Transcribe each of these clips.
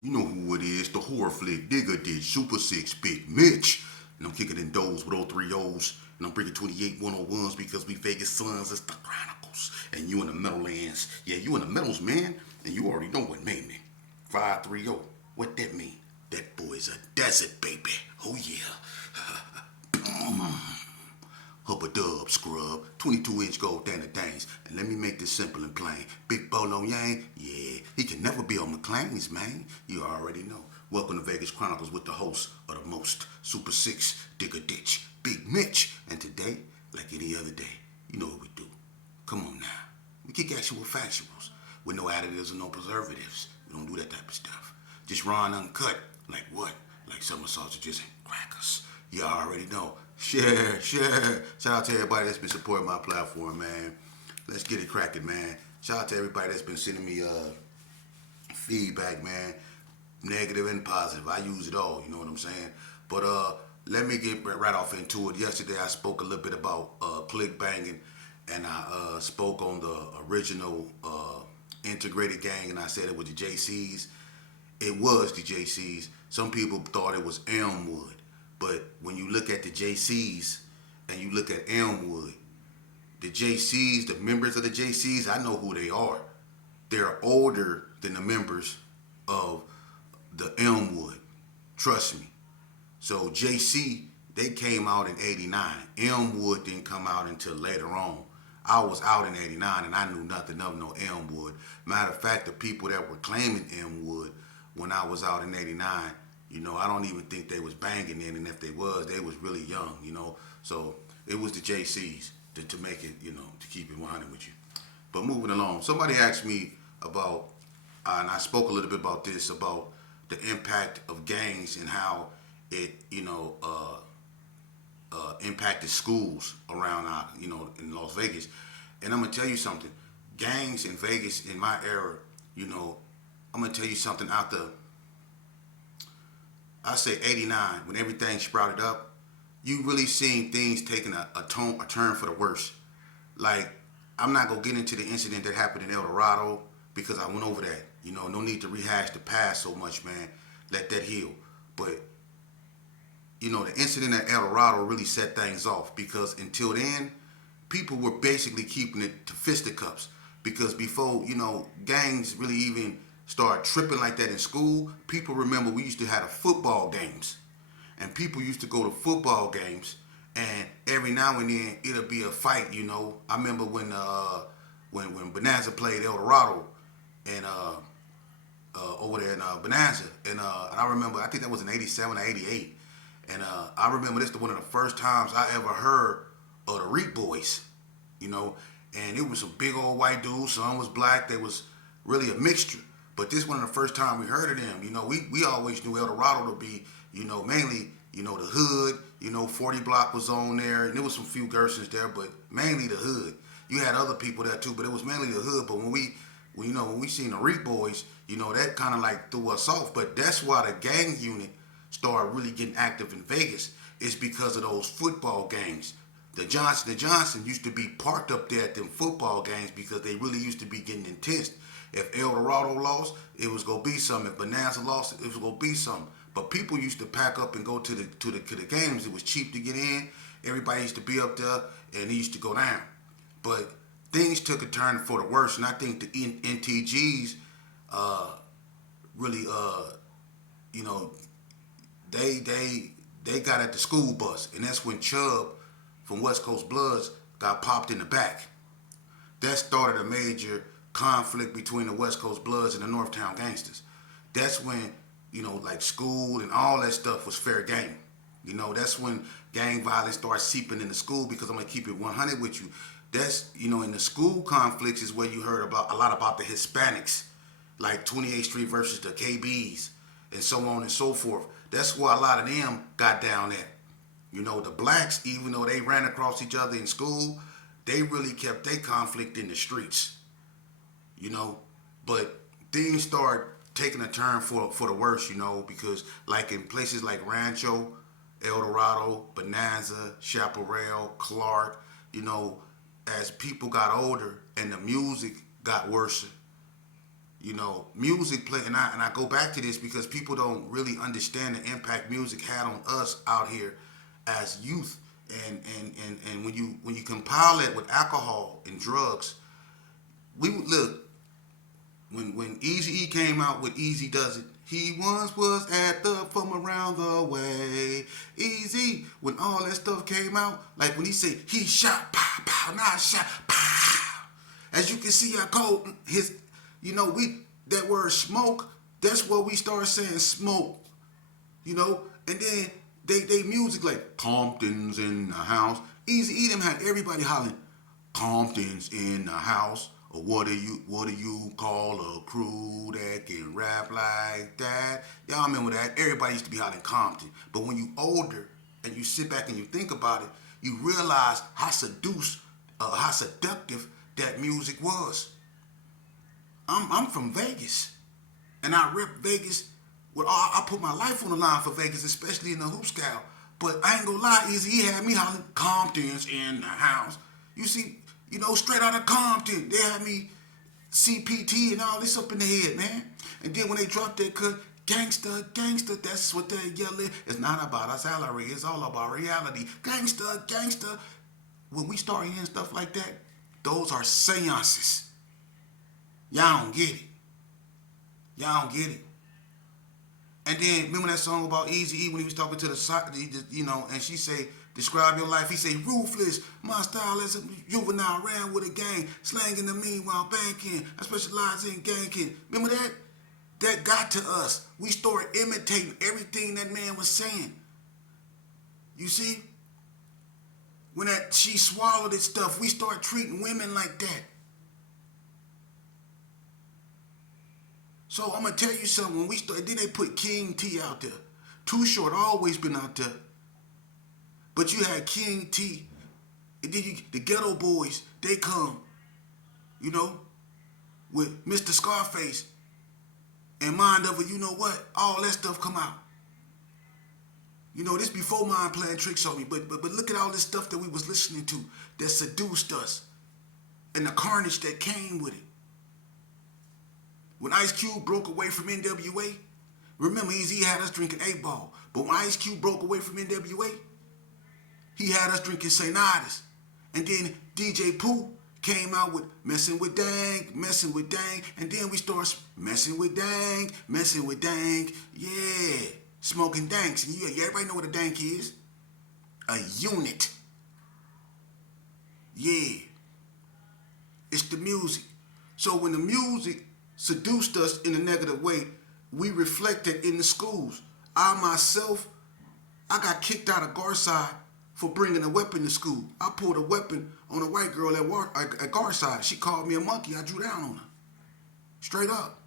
You know who it is, the horror flick, Digger Ditch, Super 6, Big Mitch. And I'm kicking in those with all three O's. And I'm bringing 28 101s because we Vegas sons. It's the Chronicles. And you in the Meadowlands. Yeah, you in the Meadows, man. And you already know what made me. 530. What that mean? That boy's a desert, baby. Oh, yeah. Hubba dub, scrub, 22-inch gold Danny Danes. And let me make this simple and plain. Big Bolo Yang, yeah, he can never be on McLean's, man. You already know. Welcome to Vegas Chronicles with the host of the most, Super 6, Digger Ditch, Big Mitch. And today, like any other day, you know what we do. Come on now. We kick actual factuals with no additives and no preservatives. We don't do that type of stuff. Just raw and uncut. Like what? Like summer sausages and crackers. You already know. Share. Shout out to everybody that's been supporting my platform, man. Let's get it cracking, man. Shout out to everybody that's been sending me feedback, man. Negative and positive. I use it all, you know what I'm saying? But let me get right off into it. Yesterday I spoke a little bit about click banging, and I spoke on the original integrated gang, and I said it was the JCs. It was the JCs. Some people thought it was Elmwood. But when you look at the JCs and you look at Elmwood, the JCs, the members of the JCs, I know who they are. They're older than the members of the Elmwood. Trust me. So JC, they came out in 89. Elmwood didn't come out until later on. I was out in 89 and I knew nothing of no Elmwood. Matter of fact, the people that were claiming Elmwood when I was out in 89, you know, I don't even think they was banging then, and if they was really young, you know. So it was the JCs to make it, you know, to keep it 100 with you. But moving along, somebody asked me about, and I spoke a little bit about this, about the impact of gangs and how it, impacted schools around, in Las Vegas. And I'm gonna tell you something, gangs in Vegas in my era, you know, I'm gonna tell you something out the I say 89, when everything sprouted up, you really seen things taking a turn for the worse. Like, I'm not gonna get into the incident that happened in El Dorado because I went over that. You know, no need to rehash the past so much, man. Let that heal. But you know, the incident at El Dorado really set things off because until then, people were basically keeping it to fisticuffs. Because before, you know, gangs really even started tripping like that in school, people remember we used to have football games. And people used to go to football games, and every now and then it'll be a fight, you know. I remember when Bonanza played El Dorado and over there in Bonanza, and I remember, I think that was in 87 or 88. And I remember this was one of the first times I ever heard of the Reap Boys, you know. And it was some big old white dudes. Some was black. They was really a mixture. But this one of the first time we heard of them. You know, we always knew El Dorado to be, you know, mainly, you know, the hood. You know, 40 Block was on there, and there was some few Gersons there, but mainly the hood. You had other people there too, but it was mainly the hood. But when we seen the Reap Boys, you know, that kind of like threw us off. But that's why the gang unit started really getting active in Vegas. Is because of those football games. The Johnson used to be parked up there at them football games because they really used to be getting intense. If El Dorado lost, it was gonna be something. If Bonanza lost, it was gonna be something. But people used to pack up and go to the games. It was cheap to get in. Everybody used to be up there, and it used to go down. But things took a turn for the worse, and I think the NTGs really, you know, they got at the school bus, and that's when Chubb from West Coast Bloods got popped in the back. That started a major conflict between the West Coast Bloods and the Northtown Gangsters. That's when, you know, like school and all that stuff was fair game. You know, that's when gang violence started seeping into school, because I'm gonna keep it 100 with you. That's, you know, in the school conflicts is where you heard about a lot about the Hispanics, like 28th Street versus the KBs and so on and so forth. That's where a lot of them got down at. You know, the blacks, even though they ran across each other in school, they really kept their conflict in the streets. You know, but things start taking a turn for the worse, you know, because like in places like Rancho, El Dorado, Bonanza, Chaparral, Clark, you know, as people got older and the music got worse, Music play, and I go back to this because people don't really understand the impact music had on us out here as youth. And when you compile that with alcohol and drugs, we would look when Easy E came out with Easy Does It. He once was at the from around the way. Easy, when all that stuff came out, like when he said he shot, pow, pow, now I shot, pow. As you can see, I called his, we that word smoke. That's where we start saying smoke, and then they music like Compton's in the house. Easy E them had everybody hollering, Compton's in the house. Or what do you call a crew that can rap like that? Y'all remember that? Everybody used to be hollering Compton. But when you older and you sit back and you think about it, you realize how seductive that music was. I'm from Vegas, and I rep Vegas. I put my life on the line for Vegas, especially in the hoop scale. But I ain't gonna lie, Easy, he had me hollering Compton's in the house. You see, straight out of Compton, they had me CPT and all this up in the head, man. And then when they dropped that cut, gangster, gangster, that's what they're yelling. It's not about our salary, it's all about reality. Gangster, gangster. When we start hearing stuff like that, those are seances. Y'all don't get it. Y'all don't get it. And then remember that song about Easy E when he was talking to and she say, describe your life. He say, ruthless. My style is a juvenile, ran with a gang, slanging the mean while banking. I specialize in ganking. Remember that? That got to us. We started imitating everything that man was saying. You see? When she swallowed it stuff, we start treating women like that. So I'm gonna tell you something. When we started, then they put King T out there. Too Short always been out there. But you had King T, and then the Ghetto Boys, they come, with Mr. Scarface and Mind of a all that stuff come out. This before Mind playing tricks on me, but look at all this stuff that we was listening to that seduced us and the carnage that came with it. When Ice Cube broke away from NWA, remember Eazy had us drinking 8-Ball, but when Ice Cube broke away from NWA, he had us drinking St. Ides. And then DJ Pooh came out with Messing with Dang, Messing with Dang. And then we started Messing with Dang, Messing with Dang. Yeah, smoking danks. And everybody know what a dank is? A unit. Yeah. It's the music. So when the music seduced us in a negative way, we reflected in the schools. I got kicked out of Garside for bringing a weapon to school. I pulled a weapon on a white girl at Garside. She called me a monkey. I drew down on her. Straight up.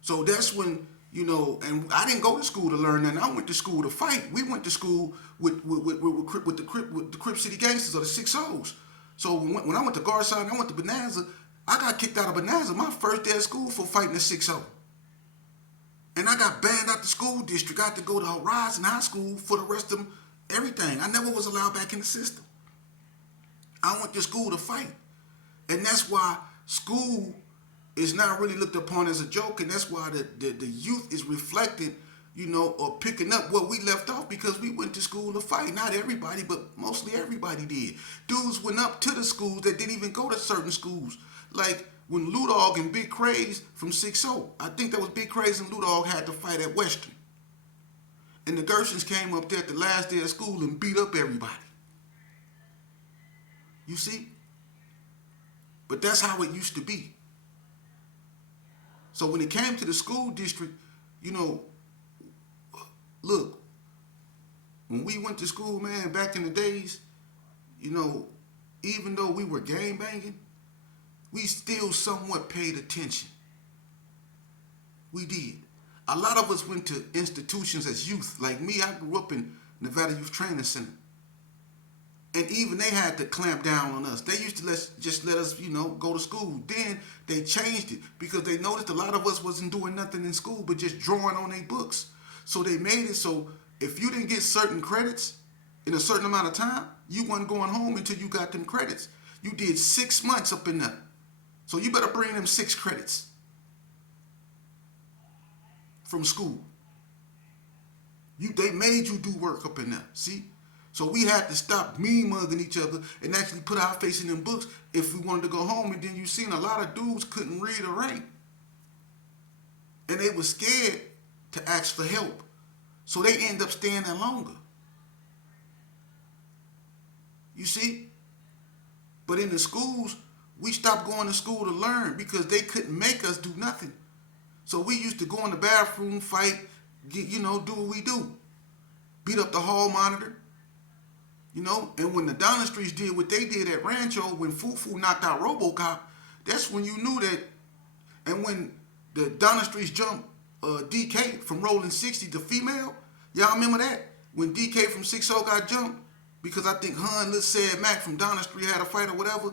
So that's when, and I didn't go to school to learn that. I went to school to fight. We went to school with the Crip City Gangsters or the 6 O's. So when I went to Garside and I went to Bonanza, I got kicked out of Bonanza my first day of school for fighting a 6-0. And I got banned out the school district. I had to go to Horizon High School for the rest of everything. I never was allowed back in the system. I went to school to fight. And that's why school is not really looked upon as a joke. And that's why the youth is reflecting, or picking up what we left off because we went to school to fight. Not everybody, but mostly everybody did. Dudes went up to the schools that didn't even go to certain schools. Like when Lou Dog and Big Craze from 6-0, I think that was Big Craze and Lou Dog had to fight at Western. And the Gershons came up there at the last day of school and beat up everybody. You see? But that's how it used to be. So when it came to the school district, look, when we went to school, man, back in the days, even though we were gang banging, we still somewhat paid attention. We did. A lot of us went to institutions as youth. Like me, I grew up in Nevada Youth Training Center. And even they had to clamp down on us. They used to just let us, go to school. Then they changed it because they noticed a lot of us wasn't doing nothing in school but just drawing on their books. So they made it so if you didn't get certain credits in a certain amount of time, you wasn't going home until you got them credits. You did 6 months up in there. So you better bring them 6 credits from school. They made you do work up in there. See? So we had to stop mean mugging each other and actually put our face in them books if we wanted to go home. And then you seen a lot of dudes couldn't read or write. And they were scared to ask for help. So they end up staying there longer. You see? But in the schools, we stopped going to school to learn because they couldn't make us do nothing. So we used to go in the bathroom, fight, do what we do. Beat up the hall monitor, and when the Donna Streets did what they did at Rancho, when Fufu knocked out RoboCop, that's when you knew that. And when the Donna Streets jumped DK from Rolling 60 to female, y'all remember that? When DK from 6-0 got jumped, because I think her and Lil Said Mac from Donna Street had a fight or whatever,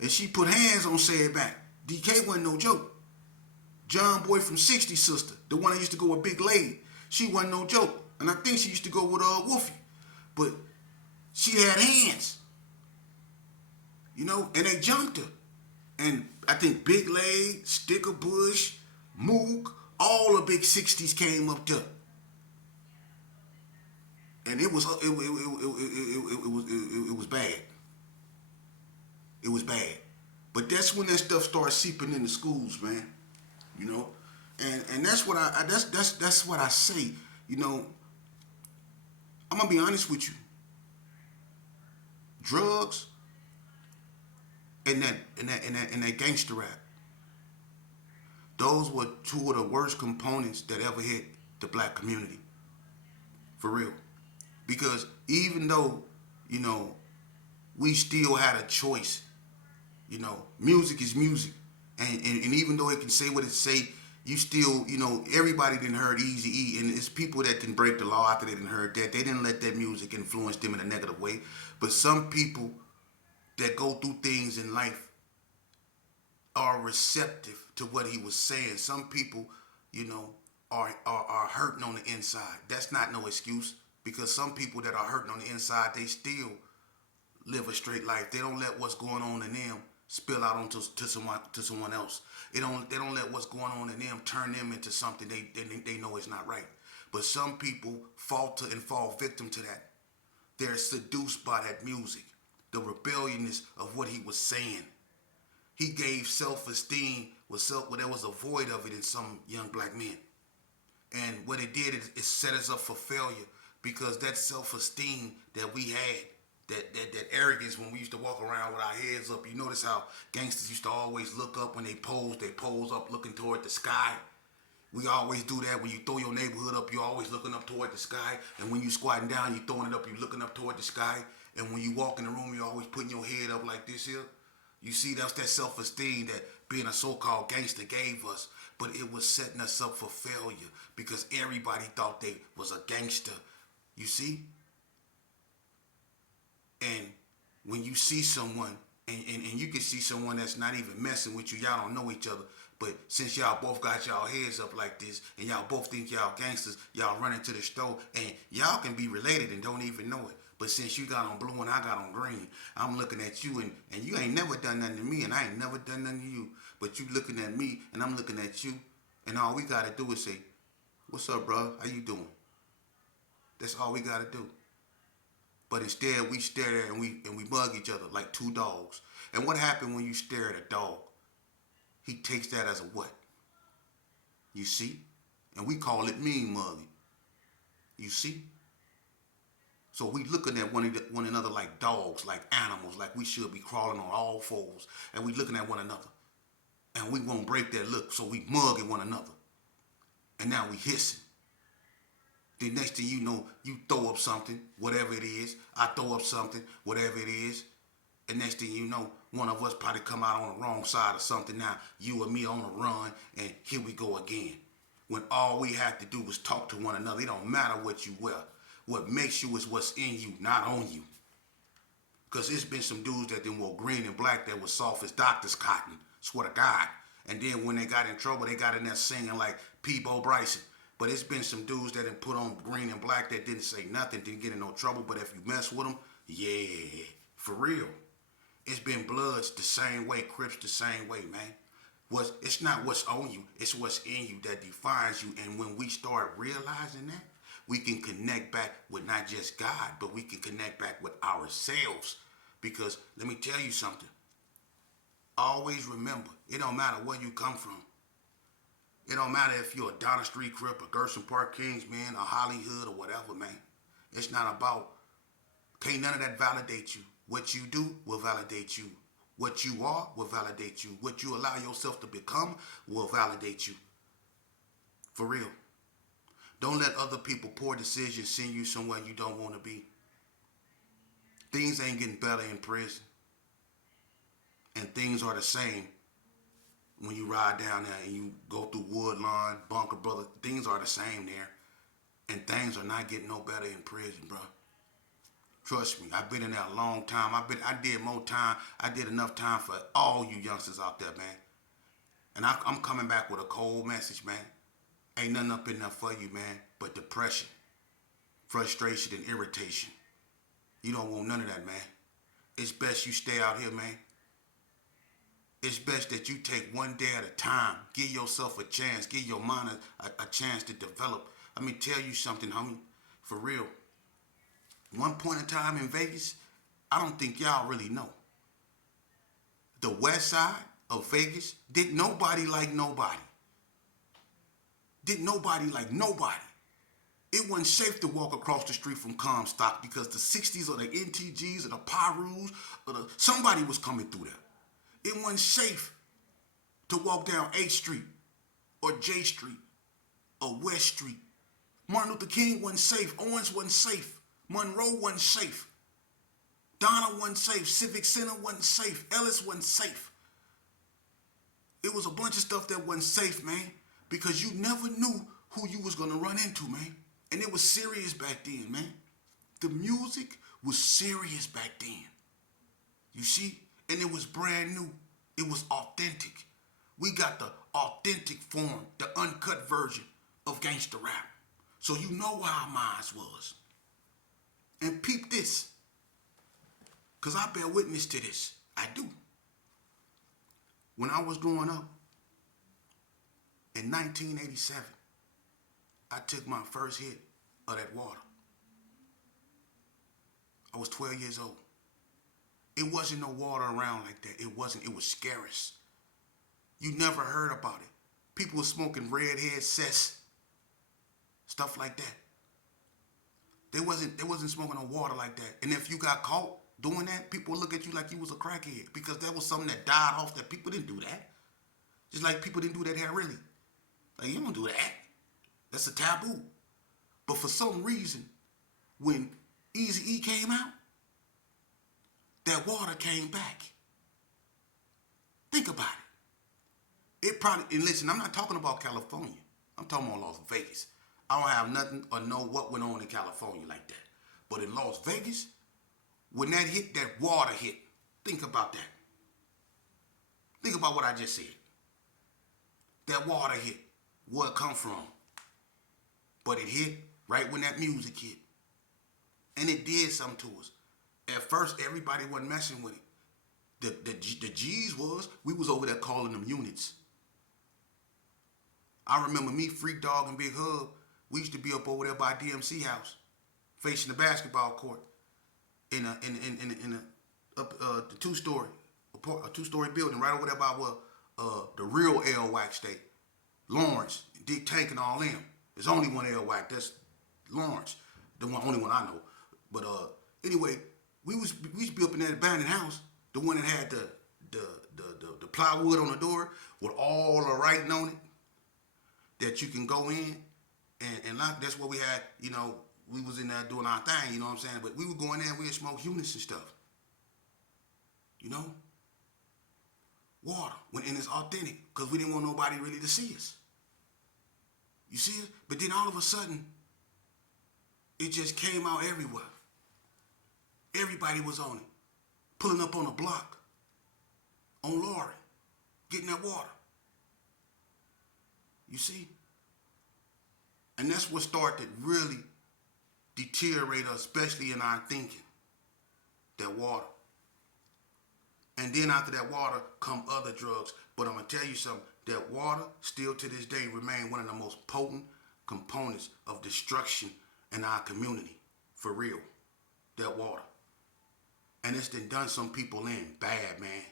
and she put hands on Said Mac. DK wasn't no joke. John Boy from 60 sister, the one that used to go with Big Lady, she wasn't no joke. And I think she used to go with Wolfie. But she had hands. And they jumped her. And I think Big Leg, Sticker Bush, Mook, all the big 60s came up there. And it was bad. It was bad. But that's when that stuff started seeping into schools, man. And that's what that's what I say. I'm gonna be honest with you. Drugs and that gangster rap. Those were two of the worst components that ever hit the black community. For real. Because even though, we still had a choice. Music is music. And even though it can say what it say, you still, everybody didn't heard Eazy-E, and it's people that can break the law after they didn't heard that. They didn't let that music influence them in a negative way. But some people that go through things in life are receptive to what he was saying. Some people, are hurting on the inside. That's not no excuse, because some people that are hurting on the inside, they still live a straight life. They don't let what's going on in them spill out onto someone else. They don't let what's going on in them turn them into something they know is not right. But some people falter and fall victim to that. They're seduced by that music, the rebelliousness of what he was saying. He gave self-esteem where there was a void of it in some young black men. And what it did is it set us up for failure, because that self-esteem that we had, that arrogance when we used to walk around with our heads up. You notice how gangsters used to always look up when they pose up looking toward the sky. We always do that. When you throw your neighborhood up, you're always looking up toward the sky. And when you squatting down, you throwing it up, you're looking up toward the sky. And when you walk in the room, you're always putting your head up like this here. You see, that's that self-esteem that being a so-called gangster gave us. But it was setting us up for failure, because everybody thought they was a gangster. You see? And when you see someone, and you can see someone that's not even messing with you, y'all don't know each other, but since y'all both got y'all heads up like this, and y'all both think y'all gangsters, y'all run into the store, and y'all can be related and don't even know it. But since you got on blue and I got on green, I'm looking at you, and you ain't never done nothing to me, and I ain't never done nothing to you. But you looking at me, and I'm looking at you, and all we gotta do is say, "What's up, bro? How you doing?" That's all we gotta do. But instead, we stare there and we bug each other like two dogs. And what happened when you stare at a dog? He takes that as a what? You see? And we call it mean mugging. You see? So we looking at one another like dogs, like animals, like we should be crawling on all fours. And we looking at one another. And we won't break that look, so we mugging one another. And now we hissing. The next thing you know, you throw up something, whatever it is. I throw up something, whatever it is. And next thing you know, one of us probably come out on the wrong side of something. Now, you and me on the run, and here we go again. When all we have to do is talk to one another. It don't matter what you wear. What makes you is what's in you, not on you. Because it's been some dudes that then wore green and black that was soft as doctor's cotton. Swear to God. And then when they got in trouble, they got in there singing like Peebo Bryson. But it's been some dudes that didn't put on green and black that didn't say nothing, didn't get in no trouble. But if you mess with them, yeah, for real. It's been Bloods the same way, Crips the same way, man. It's not what's on you, it's what's in you that defines you. And when we start realizing that, we can connect back with not just God, but we can connect back with ourselves. Because let me tell you something. Always remember, it don't matter where you come from. It don't matter if you're a Donna Street Crip, a Gerson Park Kings, man, a Hollywood or whatever, man. It's not about, can't none of that validate you. What you do will validate you. What you are will validate you. What you allow yourself to become will validate you. For real. Don't let other people poor decisions send you somewhere you don't want to be. Things ain't getting better in prison. And things are the same when you ride down there and you go through Woodlawn, Bunker Brother. Things are the same there. And things are not getting no better in prison, bro. Trust me, I've been in there a long time. I did more time. I did enough time for all you youngsters out there, man. And I'm coming back with a cold message, man. Ain't nothing up in there for you, man, but depression, frustration, and irritation. You don't want none of that, man. It's best you stay out here, man. It's best that you take one day at a time. Give yourself a chance. Give your mind a chance to develop. Let me tell you something, homie. For real. One point in time in Vegas, I don't think y'all really know. The west side of Vegas, did nobody like nobody. Did nobody like nobody. It wasn't safe to walk across the street from Comstock because the 60s or the NTGs or the Pyrus or somebody was coming through there. It wasn't safe to walk down 8th Street or J Street or West Street. Martin Luther King wasn't safe. Owens wasn't safe. Monroe wasn't safe. Donna wasn't safe. Civic Center wasn't safe. Ellis wasn't safe. It was a bunch of stuff that wasn't safe, man, because you never knew who you was going to run into, man. And it was serious back then, man. The music was serious back then. You see? And it was brand new. It was authentic. We got the authentic form, the uncut version of gangster rap. So you know how our minds was. And peep this. Because I bear witness to this. I do. When I was growing up, in 1987, I took my first hit of that water. I was 12 years old. It wasn't no water around like that. It wasn't. It was scarce. You never heard about it. People were smoking redhead cess, stuff like that. They wasn't smoking no water like that. And if you got caught doing that, people would look at you like you was a crackhead because that was something that died off. That people didn't do that. Just like people didn't do that here, really. Like, you don't do that. That's a taboo. But for some reason, when Eazy-E came out, that water came back. Think about it. It probably, and listen, I'm not talking about California. I'm talking about Las Vegas. I don't have nothing or know what went on in California like that. But in Las Vegas, when that hit, that water hit, think about that. Think about what I just said. That water hit, where it come from. But it hit right when that music hit. And it did something to us. At first, everybody wasn't messing with it. The G's we was over there calling them units. I remember me, Freak Dog, and Big Hub, we used to be up over there by DMC house, facing the basketball court, in a the two-story building right over there by where the real L Wack stay. Lawrence, Dick Tank, and all them. There's only one L Wack. That's Lawrence, only one I know. But anyway, we used to be up in that abandoned house, the one that had the plywood on the door with all the writing on it, that you can go in and lock. That's what we had. You know, we was in there doing our thing. You know what I'm saying? But we would go in there and we'd smoke units and stuff. You know, water and it's authentic because we didn't want nobody really to see us. You see it? But then all of a sudden, it just came out everywhere. Everybody was on it. Pulling up on a block. On Laurie. Getting that water. You see? And that's what started to really deteriorate us, especially in our thinking. That water. And then after that water come other drugs. But I'm going to tell you something. That water still to this day remain one of the most potent components of destruction in our community. For real. That water. And it's done some people in bad, man.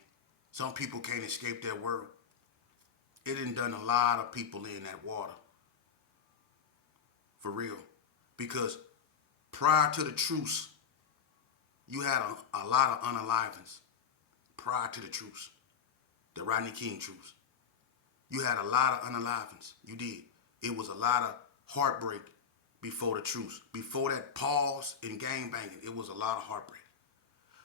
Some people can't escape that word. It done a lot of people in that water. For real. Because prior to the truce, you had a lot of unalivings. Prior to the truce. The Rodney King truce. You had a lot of unalivings. You did. It was a lot of heartbreak before the truce. Before that pause in gang banging, it was a lot of heartbreak.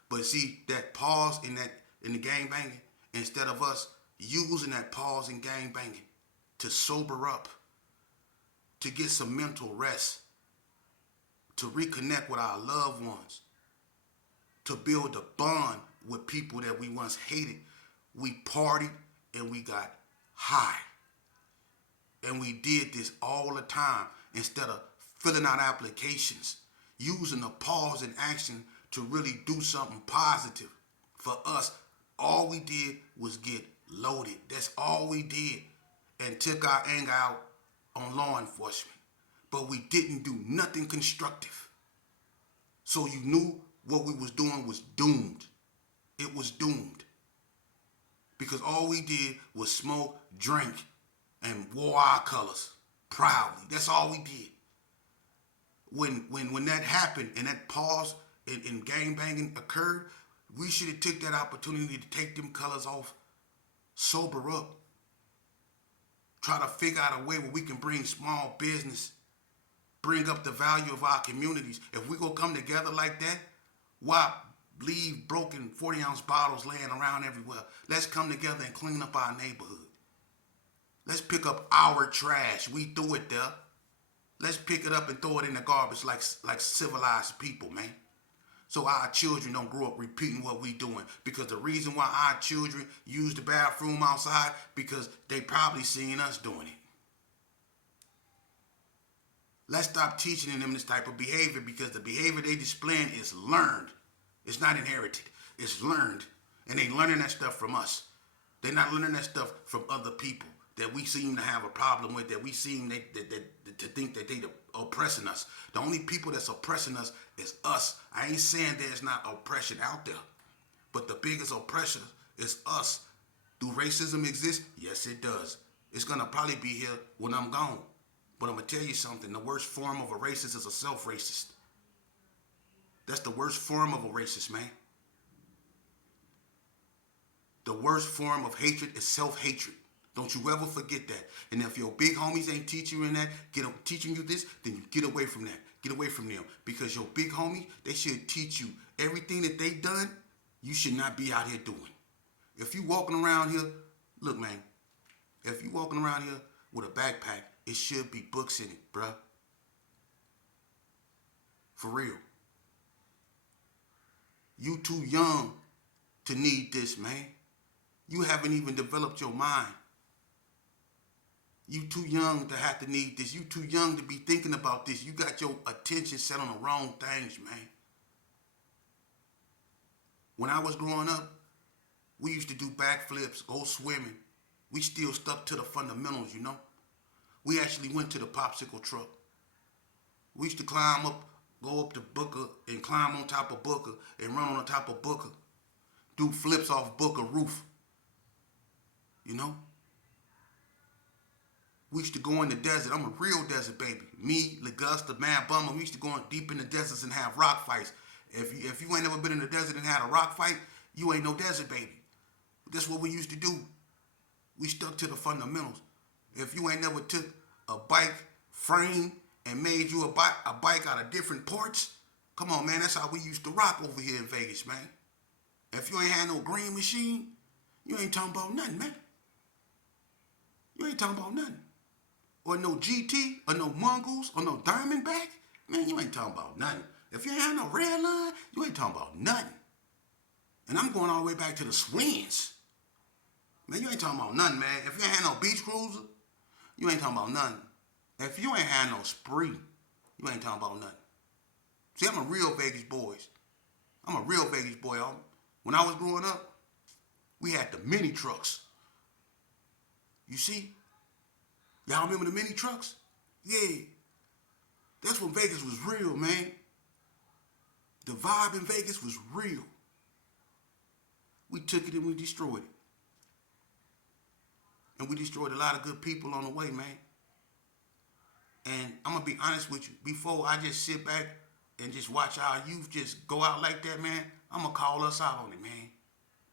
But see, that pause in the gang banging, instead of us using that pause in gang banging to sober up, to get some mental rest, to reconnect with our loved ones, to build a bond with people that we once hated, we partied and we got high. And we did this all the time instead of filling out applications, using the pause in action to really do something positive. For us, all we did was get loaded. That's all we did. And took our anger out on law enforcement. But we didn't do nothing constructive. So you knew what we was doing was doomed. It was doomed. Because all we did was smoke, drink, and wore our colors proudly. That's all we did. When that happened and that pause in gang banging occurred, we should have took that opportunity to take them colors off, sober up, try to figure out a way where we can bring small business, bring up the value of our communities. If we gonna come together like that, why leave broken 40-ounce bottles laying around everywhere? Let's come together and clean up our neighborhood. Let's pick up our trash. We threw it there. Let's pick it up and throw it in the garbage like civilized people, man. So our children don't grow up repeating what we doing. Because the reason why our children use the bathroom outside, because they probably seen us doing it. Let's stop teaching them this type of behavior, because the behavior they displaying is learned. It's not inherited. It's learned. And they learning that stuff from us. They're not learning that stuff from other people that we seem to have a problem with, that we seem to think that they oppressing us. The only people that's oppressing us is us. I ain't saying there's not oppression out there, but the biggest oppressor is us. Do racism exist? Yes, it does. It's going to probably be here when I'm gone. But I'm going to tell you something. The worst form of a racist is a self-racist. That's the worst form of a racist, man. The worst form of hatred is self-hatred. Don't you ever forget that. And if your big homies ain't teaching you that, teaching you this, then you get away from that. Get away from them. Because your big homie, they should teach you everything that they done, you should not be out here doing. If you walking around here, look, man, if you walking around here with a backpack, it should be books in it, bruh. For real. You too young to need this, man. You haven't even developed your mind. You too young to have to need this. You too young to be thinking about this. You got your attention set on the wrong things, man. When I was growing up, we used to do backflips, go swimming. We still stuck to the fundamentals, you know. We actually went to the popsicle truck. We used to climb up, go up to Booker and climb on top of Booker and run on top of Booker. Do flips off Booker roof. You know? We used to go in the desert. I'm a real desert baby. Me, Legusta, Mad Bummer, we used to go deep in the deserts and have rock fights. If you ain't never been in the desert and had a rock fight, you ain't no desert baby. That's what we used to do. We stuck to the fundamentals. If you ain't never took a bike frame and made you a bike out of different parts, come on, man, that's how we used to rock over here in Vegas, man. If you ain't had no green machine, you ain't talking about nothing, man. You ain't talking about nothing. Or no GT, or no Mongoose, or no Diamondback, man, you ain't talking about nothing. If you ain't had no red line, you ain't talking about nothing. And I'm going all the way back to the Swins. Man, you ain't talking about nothing, man. If you ain't had no beach cruiser, you ain't talking about nothing. If you ain't had no Spree, you ain't talking about nothing. See, I'm a real Vegas boy. I'm a real Vegas boy. When I was growing up, We had the mini trucks. You see? Y'all remember the mini trucks? Yeah. That's when Vegas was real, man. The vibe in Vegas was real. We took it and we destroyed it. And we destroyed a lot of good people on the way, man. And I'm going to be honest with you. Before I just sit back and just watch our youth just go out like that, man, I'm going to call us out on it, man.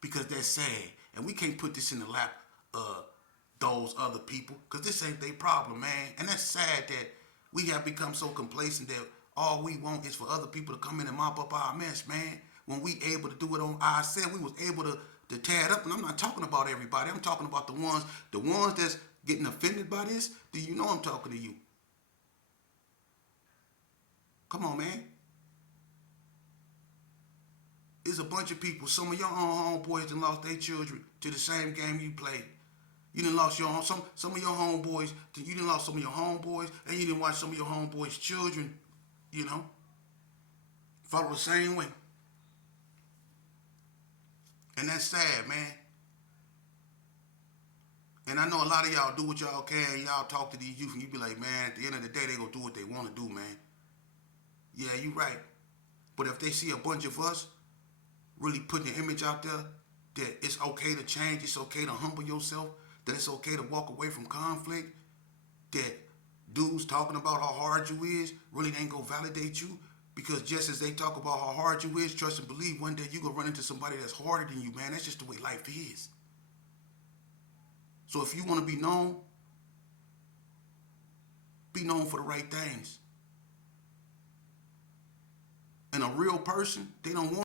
Because that's sad. And we can't put this in the lap of those other people. Because this ain't their problem, man. And that's sad that we have become so complacent that all we want is for other people to come in and mop up our mess, man. When we able to do it on ourselves, we was able to tear it up. And I'm not talking about everybody. I'm talking about the ones that's getting offended by this. Do you know I'm talking to you? Come on, man. It's a bunch of people. Some of your own homeboys done lost their children to the same game you played. You done lost your some of your homeboys. You done lost some of your homeboys, and you didn't watch some of your homeboys' children. You know, follow the same way. And that's sad, man. And I know a lot of y'all do what y'all can. Y'all talk to these youth, and you be like, man, at the end of the day, they gonna do what they want to do, man. Yeah, you right. But if they see a bunch of us really putting the image out there that it's okay to change, it's okay to humble yourself, that it's okay to walk away from conflict, that dudes talking about how hard you is really ain't gonna validate you, because just as they talk about how hard you is, trust and believe one day you gonna run into somebody that's harder than you, man. That's just the way life is. So if you want to be known for the right things. And a real person, they don't want